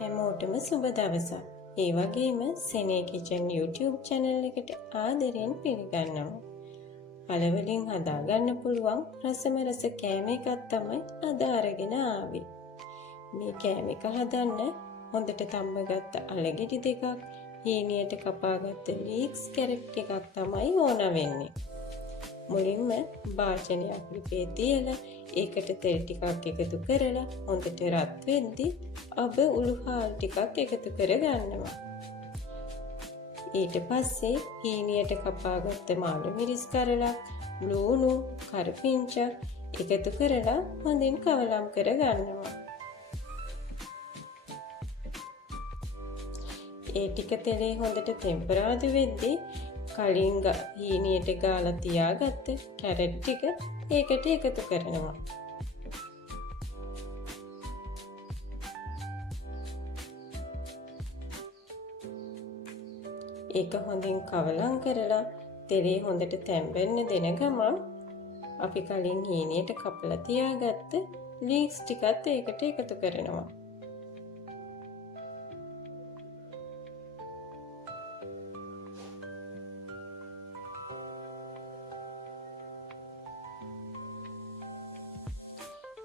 හැමෝටම සුබ දවසක්. ඒ වගේම සෙනේ කිචන් YouTube channel එකට ආදරෙන් පිළිගන්නවා. පළවලින් හදාගන්න පුළුවන් රසම රස කෑම එකක් තමයි අද අරගෙන ආවේ. මේ කෑම එක හදන්න හොඳට තම්බගත්ත අලගෙඩි දෙකක්, හීනියට කපාගත්ත ලීක්ස් කැරට් එකක් තමයි ඕන වෙන්නේ. මුලින්ම භාජනයක් ලිපේ තියලා ඒකට තෙල් ටිකක් එකතු කරලා හොඳට රත් වෙද්දි අබ උළුහාල් ටිකක් එකතු කරගන්නවා. ඊට පස්සේ හීනියට කපාගත්ත මාළු මිරිස් කරලක්, ලූණු, කරපිංචක් එකතු කරලා හොඳින් කවලම් කරගන්නවා. ඒ ටික තෙලේ හොඳට තෙම්පරාදු වෙද්දි කලින් හීනියට ගාලා තියාගත්ත කැරට් ටික ඒකට එකතු කරනවා. ඒක හොඳින් කවලම් කරලා තෙලේ හොඳට තැම්බෙන්න දෙන ගමන් අපි කලින් හීනියට කපලා තියාගත්ත ලීක්ස් ටිකත් ඒකට එකතු කරනවා.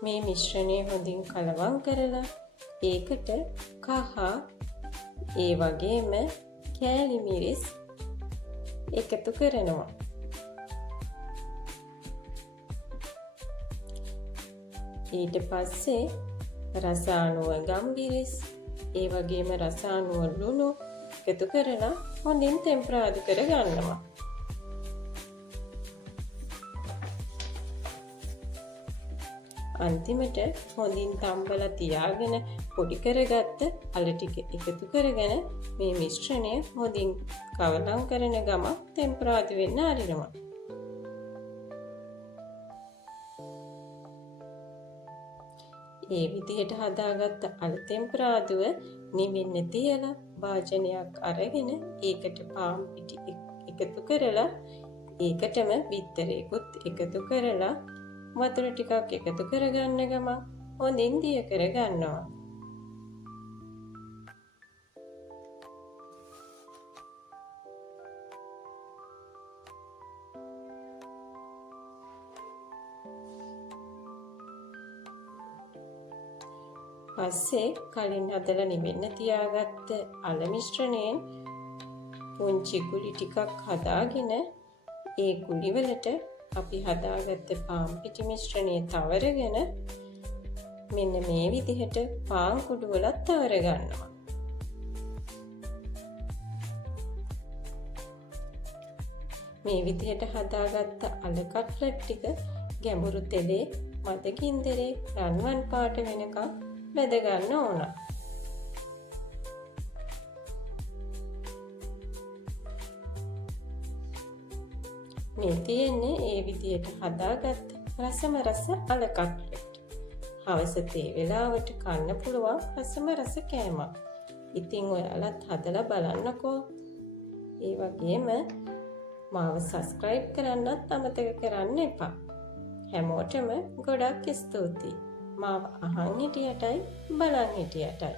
මේ මිශ්‍රණය හොඳින් කලවම් කරලා ඒකට කහ ඒ වගේම කෑලි මිරිස් එකතු කරනවා. ඊට පස්සේ රසානුව ගම්බිරිස් ඒ වගේම රසානුව ලුණු එකතු කරලා හොඳින් තෙම්පරාදු කරගන්නවා. අන්තිමට හොඳින් තම්බලා තියාගෙන පොඩි කරගත්ත අල ටික එකතු කරගෙන මේ මිශ්‍රණය හොඳින් කවලම් කරන ගම තෙම්පරාදු වෙන්න අරිනවා. ඒ විදිහට හදාගත්ත අල තෙම්පරාදුව නිවෙන්න තියලා භාජනයක් අරගෙන ඒකට පාන් පිටි එකතු කරලා ඒකටම බිත්තරයකුත් එකතු කරලා වතුර ටිකක් එකතු කරගන්න ගමන් හොඳින් දිය කරගන්නවා. පස්සේ කලින් හදලා නිවෙන්න තියාගත්ත අල මිශ්‍රණයෙන් පුංචි ගුලි ටිකක් හදාගෙන ඒ ගුලි වලට අපි හදාගත්ත පාන් පිටි මිශ්‍රණය තවරගෙන මෙන්න මේ විදිහට පාන් කුඩු වලත් තවර ගන්නවා. මේ විදිහට හදාගත්ත අල කට්ලට් ටික ගැඹුරු තෙලේ මද කින්දරේ රන්වන් පාට වෙනකම් බෙද ගන්න ඕන. මේ තියෙන්නේ ඒ විදිහට හදාගත්ත රසම රස අල කට්ලට්. හවස තේ වෙලාවට කන්න පුළුවන් රසම රස කෑමක්. ඉතින් ඔයාලත් හදලා බලන්නකෝ. ඒ වගේම මාව සබ්ස්ක්‍රයිබ් කරන්නත් අමතක කරන්න එපා. හැමෝටම ගොඩක් ස්තුතියි. මාව අහන් හිටියටයි බලන් හිටියටයි.